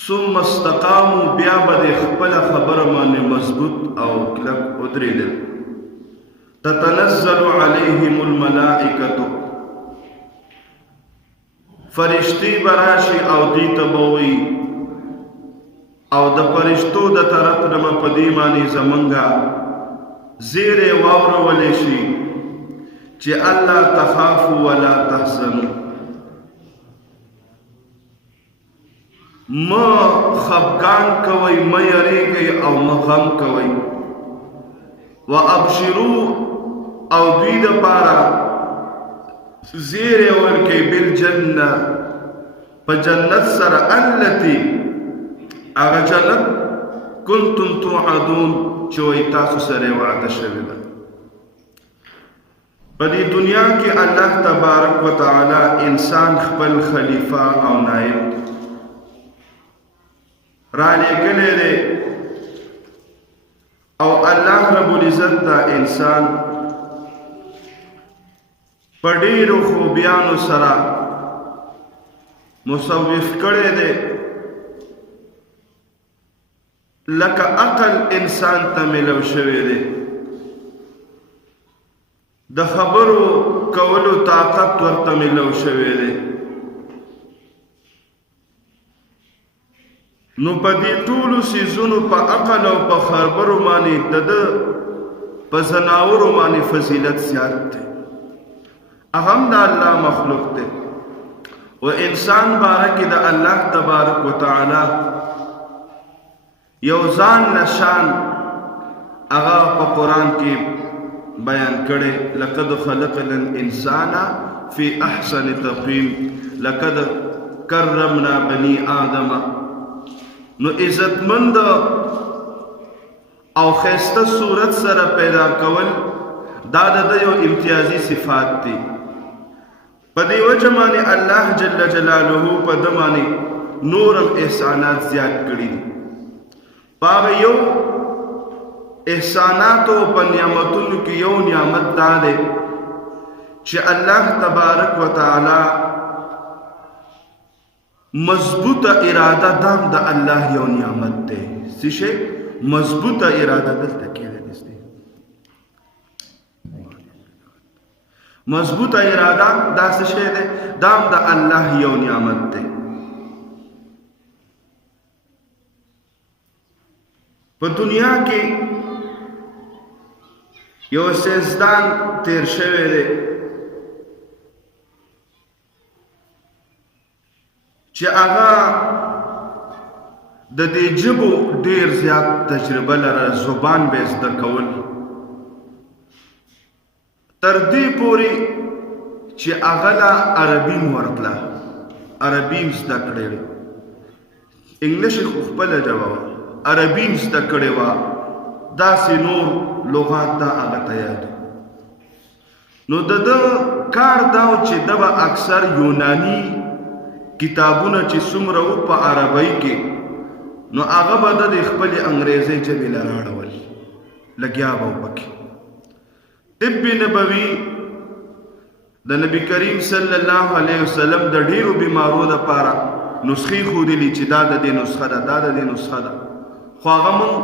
ثم استقاموا بیا به د خپله خبره باندې مضبوط او کلک ودرېدل. تتنزل علیهم الملائکة فرشتي براشي او دوی ته به وایي او د فرشتو د طرف نه به په دې باندې زمونږه زیری واورولی شي چې الله تخافوا ولا تحزنوا، ما خفګان کوئ، ما یریږئ او ما غم کوئ. وابشروا او دوی دپاره زیری ورکئ بالجنه په جنت سره التي هغه جنت کنتم توعدون چې وایي تاسو سره وعده شوې ده. په دې دنیا کې الله تبارک وتعالی انسان خپل خلیفه او نائب را لېږلی دی او الله رب العزت دا انسان په ډېرو خوبیانو سره مصوف کړی دی لکه عقل انسان ته ملو شوی دی، د خبرو کولو طاقت ورته ملو شوی دی. نو په دې ټولو څیزونو په عقل او په خبرو باندې د ده په ځناورو باندې فضیلت زیات دی. هغه هم د الله مخلوق دی و انسان باره کې د الله تبارک وتعالی یو ځان نشان هغه په قرآن کې بیان کړی. لقد خلقنا الانسان فی احسن تقویم، لقد کرمنا بنی آدم. نو عزتمند او خیسته صورت سره پیدا کول دا د یو امتیازي صفات دي. په دې وجه باندې الله جل جلاله په ده باندې نورم احسانات زیات کړي دي. په هغه یو احساناتو په نعمتونو کې یو نعمت دا دی چې الله تبارک وتعالی مضبوطه اراده دام د الله یو نعمت دی. څه شی مضبوطه اراده دلته کېدلی دی. مضبوطه اراده دا څه شی دی؟ دام د الله یو نعمت دی. په دنیا کې یو سیزدان تیر شوی دی چې هغه د دې ژبو ډېر زیات تجربه لره، زبان به یې زده کول تر دې پورې چې هغه له عربي م ورتله، عربي م زده کړې وه، انګلیش یې خو خپله ژبه وه، عربي م زده کړې وه، داسې نور لغات دا هغه ته یاد. نو د ده کار دا و چې ده به اکثر یوناني کتابونه چې څومره وو په عربۍ کې نو هغه به د خپلې انګریزۍ ژبې له راړول، لګیا به و پکې. طب نبوي د نبي کریم صلی الله علیه وسلم د ډېرو بیمارو دپاره نسخې ښودلي چې دا د دې نسخه ده، دا د دې نسخه ده، خو هغه مونږ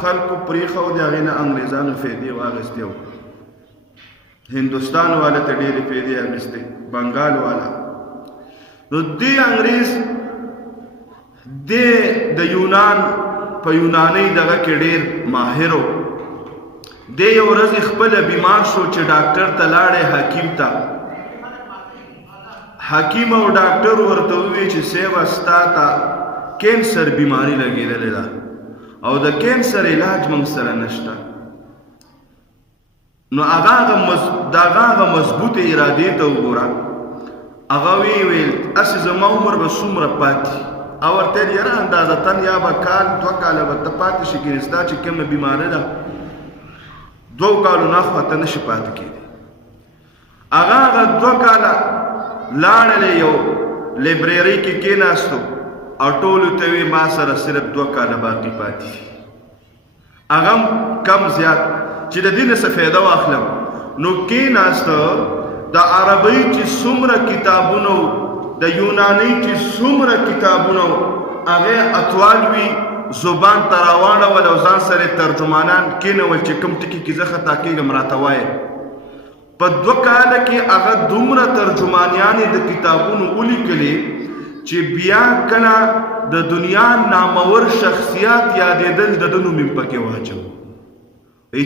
خلکو پرېښه د هغې نه انګریزانو فایدې واخیستې وو. هندوستان والا ته ډېرې فایدې اخیستې، بنګال والا. نو دې انګریز دې د یونان په یونانۍ دغه کې ډېر ماهر و. دې یو ورځ خپله بیمار شو چې ډاکټر ته لاړی حکیم ته. حکیم او ډاکټر ورته وویل چې صیبه ستا ته کینسر بیماري لګېدلې ده او د کینسر علاج موږ سره نشته. نو هغه مضبوطې ارادې ته وګوره. هغه ویل هسې زما عمر به څومره پاتې، او ورته یې یاره اندازتن یا به کال 2 کاله به ته پاتې شي، ګینې ستا چې کومه بیماري ده 2 کالو نه خوا ته نشي پاتې کېدی. هغه 2 کاله لاړلی یو لایبررۍ کې کېناستو او ټولو ته وی ما سره صرف 2 کاله باقي پاتې دي. هغه کم زیات چې د دې نه څه فایده واخلم. نو کېناسته د عربۍ چې څومره کتابونه د یونانۍ چې څومره کتابونه هغه اتوال وي زبان تراوانه ول او ځان سره ترجمانان کینول چې کوم ټکی کې زه خطا کېږم راته وایي په 2 کاله کې هغه دومره ترجمانیانې د کتابونو ولیکلې چې بیا کله د دنیا نامور شخصیات یادېدل د ده نوم یې پکې واچو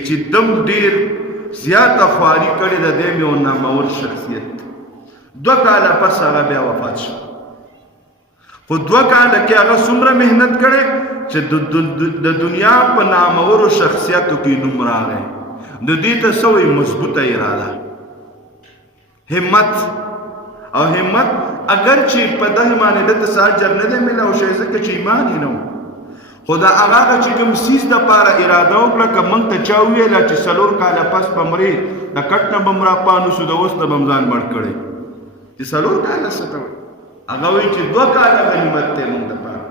چې دم ډېر زیاته خواري کړې د دې یو نامور شخصیت 2 کاله پس هغه بیا وفات شو خو 2 کاله کې هغه څومره محنت کړې چې د دنیا په نامورو شخصیتو کې نوم راغی د دې ته څه وایي مضبوطه اراده همت او همت اگر چې په دغه باندې د ته څه اجر نه دی میلاو شوی ځکه چې ایمان یې نه و خو دا هغه چې کوم څیز دپاره اراده وکړه که موږ ته چا وویله چې 4 کاله پس به مرې د کټ نه به م راپانوسو د اوس نه به م ځان مړ کړی چې 4 کاله څه ته وایي هغه وایي چې 2 کاله غنیمت دی موږ دپاره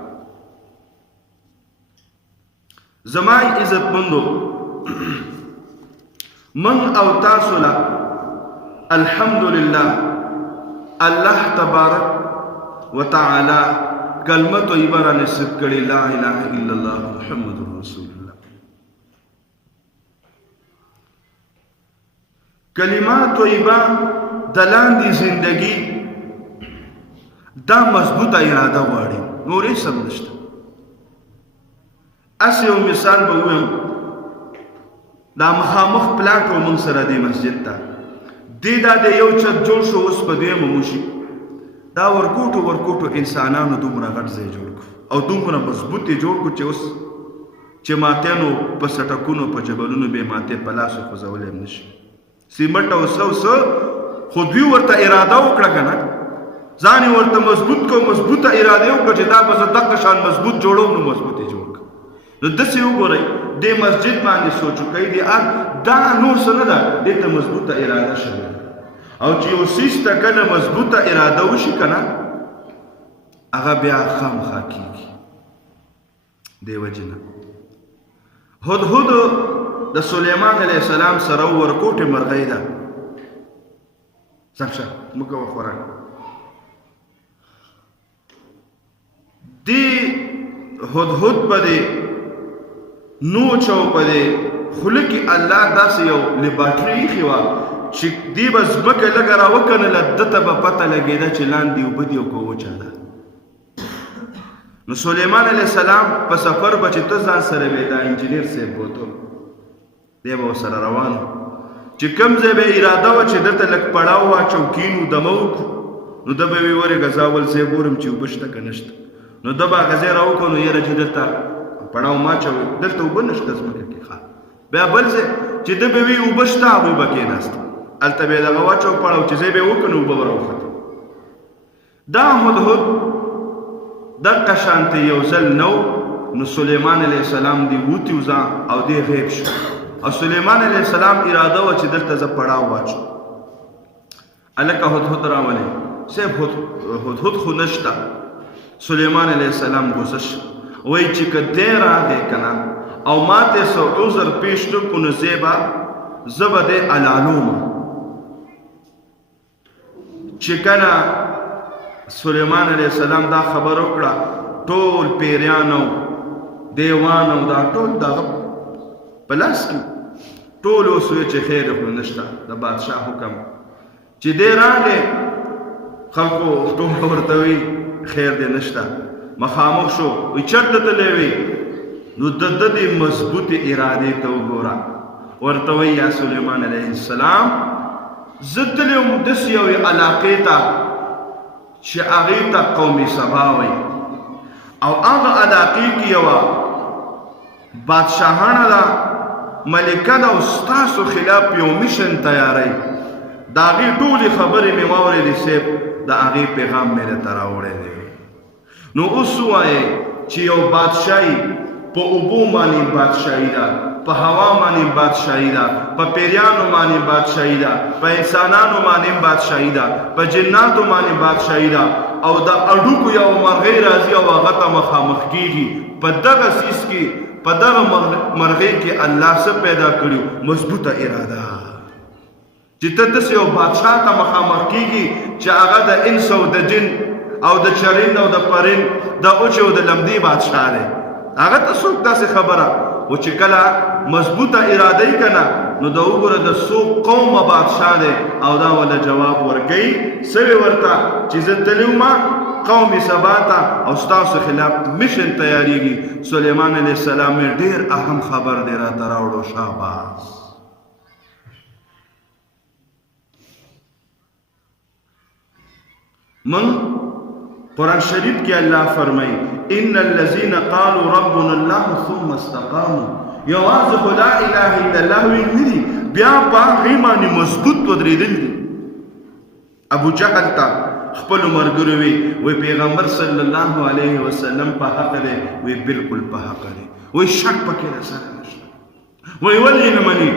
زما عزتمندو من او تاسو له الحمدلله الله تبارک وتعالى کلمه طیبه را نصیب کړي لا اله الا الله محمد رسول الله کلمه طیبه د لاندې زندگی دا مضبوطه اراده غواړي نورې څه نشته اسې یو مثال به ووایم دا مخامخ پلاټ و موږ سره دی مسجد ته دی دا د یو چت جوړ شو اوس په دویمه موشي دا ورکوټو انسانانو دومره غټ ځای جوړ کړو او دومره مضبوط یې جوړ کړو چې اوس چې ماتیانو په سټکونو په جبلونو به ماتې په لاسو خوځولی هم نشي سیمټ او څه خو دوی ورته اراده وکړه که نه ځان یې ورته مضبوطه اراده وکړه چې دا به زه دغه شان مضبوط جوړوم نو مضبوط یې جوړ کړه نو داسې وګورئ دې مسجد باندې سوچ وکړئ دا نور څه نه ده دې ته مضبوطه اراده شوې او چې یو څیز ته کله مضبوطه اراده وشي که نه هغه بیا خامخا کېږي دې وجې نه هدهد د سلیمان علیه السلام سره ورکوټې مرغۍ ده شه مه کوه خوراک دې هدهد په دې نوچ او په دې خوله کې الله داسې یو لیباټري ایښې وه چې دې به ځمکه لږه راوکنله ده ته به پته لګېده چې لاندې اوبه دي او که وچه ده نو سلیمان علیه السلام په سفر به چې ته ځان سره وې دا انجینیر صاحب بوتو دی به ورسره روان چې کوم ځای به اراده وه چې دلته لږ پړاو واچو کینو دمه وکړو نو ده به وي ورېږه زه اول ځای ګورم چې اوبه شته که نشته نو ده به هغه ځای راوکړو نو یاره چې دلته پړاو ماچوي دلته اوبه نشته ځمکه کې ښه بیا بل ځای چې ده به وي اوبه شته هغوی به کېناسته هلته به یې دغه واچو پړاو چې ځای به یې وکړو نو اوبه به راوخته دا هدهد دغه شانته یو ځل نو نو سلیمان علیه السلام دی ووتي وځه او دی غیب شو او سلیمان علیه السلام اراده وه چې دلته زه پړاو واچو هلکه هدهد راولې صاحب هدهد خو نشته سلیمان علیه السلام غوسه شو وایي چې که دی راغی که نه او ما ته څه عذر پیش نه کړو نو زه به دی الالومه چې کله سلیمان علیه السلام دا خبر وکړه ټول پیریان او دیوان او دا ټول دغه په لاس کې ټول اوس وایي چې خیر خو نشته د بادشاه حکم چې دی راغی خلکو ټول ورته وایي خیر دی نشته مخامخ شو وی چرته تللی وی نو د دې مضبوطې ارادې ته وګوره ورته وایي یا سلیمان علیه السلام زه تللی وم داسې یوې علاقې ته چې هغې ته قوم سبا وایي او هغه علاقې کې یوه بادشاهانه ده ملکه ده او ستاسو خلاف یو میشن تیاروي د هغې ټولې خبرې مې واورېدې صاحب د هغې پیغام مې درته راوړی دی نو اوس ووایئ چې یو بادشاهي په اوبو باندې بادشاهي ده په هوا باندې بادشاهي ده په پیریانو باندې بادشاهي ده په انسانانو باندې بادشاهي ده په جناتو باندې بادشاهي ده او د اډوکو یو مرغۍ راځي او هغه ته مخامخ کېږي په دغه څیز کې په دغه مرغۍ کې الله څه پیدا کړي مضبوطه اراده چې ته داسې یو بادشاه ته مخامخ کېږي چې هغه د انس او د جن او د چرند او د پرند د اوچ او د لمدی بادشاہ دی هغه ته څوک داسې خبره او چې کله مضبوطه اراده یې کنه نو د وګوره د څو قومه بادشاہ دی او دا ولا جواب ورکوي سوی ورته چې زه تللی وم قوم سبا ته او ستاسو خلاف مشن تیاریږي سلیمان علیه السلام ډېر اهم خبر دی راته راوړو شاباس من قرآن شریف کې الله فرمایي ان الذين قالوا ربنا الله ثم استقاموا یوازې خو لا اله الا الله ویل نه دي بیا په هغې باندې مضبوط ودرېدل دي ابو جهل ته خپلو ملګرو وی پیغمبر صلی الله علیه وسلم په حق دی وی بالکل په حق دی وی شک پکې راسره نشته وی ولې نه مني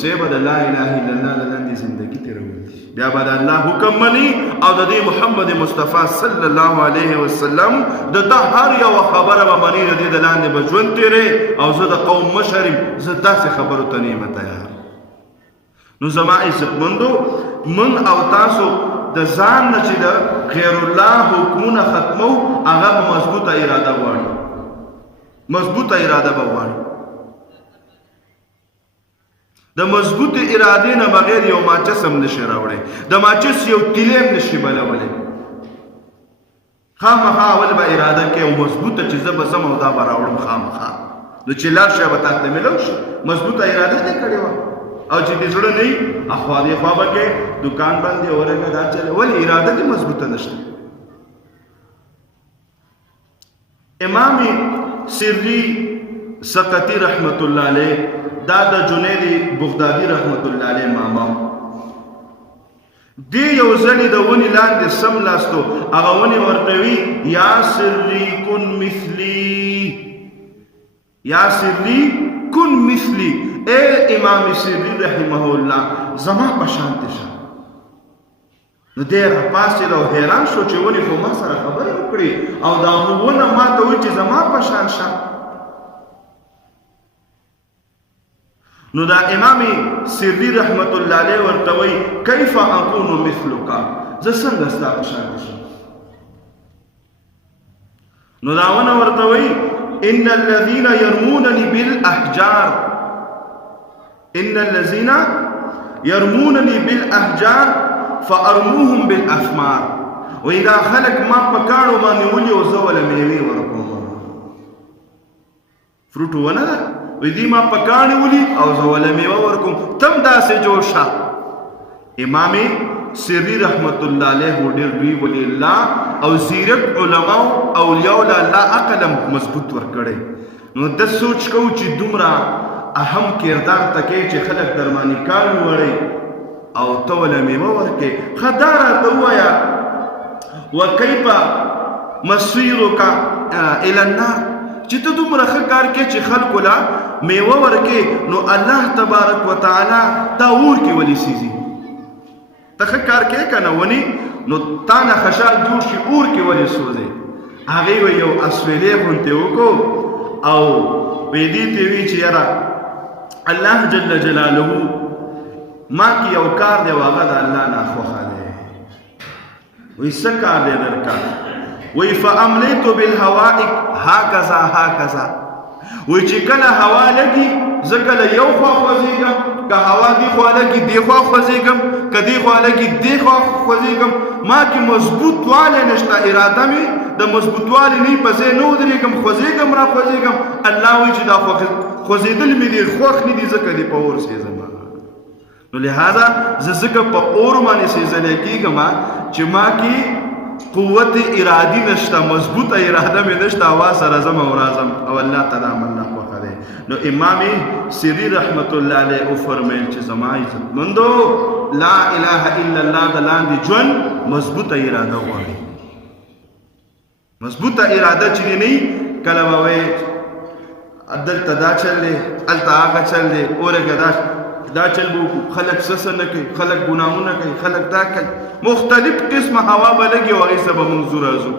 سیبه د لا اله الا الله د لاندې زندگی تېرول بیا به د الله حکم مني او د دې محمد مصطفی صلی الله علیه وسلم د ده هر یوه خبره به مني د دې د لاندې به ژوند تېری او زه د قوم مشر یم زه داسې خبرو ته نه یم تیار نو زما عزتمندو من او تاسو د ځان نه چې د غیر الله حکمونه ختمو هغه به مضبوطه اراده غواړي مضبوطه اراده به غواړي د مضبوطې ارادې نه بغیر یو ماچس هم نشي راوړی د ماچس یو تیلی هم نشي بلولی خامخا اول به اراده کوي او مضبوطه چې زه به ځم او دا به راوړم خامخا نو چې لاړ شی به تا ته میلو شي مضبوطه اراده دې کړې وه او چې دې زړه نه وي اخوا دې خوا به کې دکان باندې اورګه دا چلې ولې اراده دې مضبوطه نشته امام سری سقطی رحمت الله علیه دا د جنید بغدادي رحمت الله علیه ماما دی یو ځلې د ونې لاندې سم لاستو هغه ونې ورته وي یا سري کن مثلي یا سري کن مثلي اے امام سری رحمه الله زما په شانتې شه نو دی راپاڅېد او حیران شو چې ونې خو ما سره خبرې وکړې او دا ونه ما ته وایي چې زما په شان شه نو دا امام سری رحمت الله علیه ورته وایي کیف اکون مثلک زه څنګه ستا په شان شم نو دا ونه ورته وایي ان الذين يرمونني بالاحجار ان الذين يرمونني بالاحجار فارموهم بالاثمار واذا خلق ما پکاړو باندې ولي او زه ولا میوه ورکوم فروټ ونه وی دی ما پکاڼې ولي او زه ولا میوه ورکوم تم داسې جوړ شه امام سری رحمت الله علیه ډېر لوی ولی الله او زیرک علماو اولیاء الله عقل مضبوط ورکړی نو د سوچ کو چې دومره اهم کردار تکې چې خلک درمانی کار وړي او ته ولا میوه ورکې ښه دا راته ووایه وکیف مصیرک الی النار چې ته دومره ښه کار کې چې خلکو لا میوه ورکې نو الله تبارک وتعالی تا اور کې ولې سیزي ته ښه کار کې که نه ونې نو تا نه خشال جوړ شي اور کې ولې سوځې هغې وی یو اسویلی غوندې وکړو او وی دې ته وی چې یاره الله جل جلاله ما کې یو کار دی او هغه د الله ناخوښه دی وی څه کار دی درکا وی فاملیت بالهوائک هکذا هکذا وی چې کله هوا لګي زه کله یو خوا خوځېږم که هوا دې خوا لګي دې خوا خوځېږم که دې خوا لګي دې خوا خوځېږم ما کې مضبوط والی نشته اراده مې د مضبوطوالي نه په ځای نه ودرېږم خوځېږم را خوځېږم الله وایي چې دا خوځېدل مې دې خوښ نه دي ځکه دې په اور سېځم نو لہذا زه ځکه په اور باندې سېځلی کېږم چې ما کې قوت ارادی نشته مضبوط اراده مې نشته هوا سره ځم او راځم او الله تعالی الله خوښه دی نو امام سری رحمت الله علیه وفرمیل چې زما عزتمندو لا اله الا الله د لاندې ژوند مضبوطه اراده غواړي مضبوطه اراده چې نه کله به وایي دلته دا چل دی هلته هغه چل دی اورګه دا چل بو خلق سسه نه کوي خلق ګناهونه کوي خلق دا کوي مختلف قسمه هوا به لګي او هغې سبه موږ ځو راځو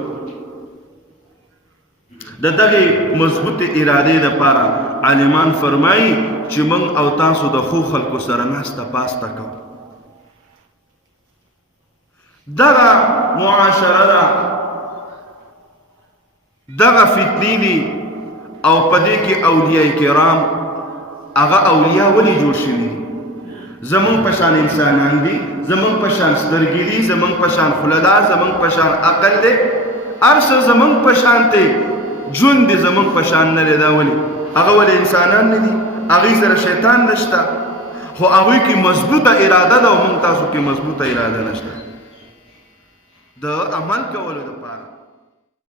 د دغې مضبوطې ارادې دپاره عالمان فرمایي چې موږ او تاسو د ښو خلکو سره ناسته پاسته کوو دغه معاشره ده دغه فتنې دي او په دې کې اولیاء کرام هغه اولیاء ولې جوړ شوي زمونږ په شان انسانان دي زمونږ په شان سترګې دي زمونږ په شان خوله ده زمونږ په شان عقل دی هر څه زمونږ په شان دی ژوند دی زمونږ په شان نه دی دا ولې هغه ولې انسانان نه دي هغوی سره شیطان نشته خو هغوی کې مضبوطه اراده ده او موږ تاسو کې مضبوطه اراده نشته د عمل کولو دپاره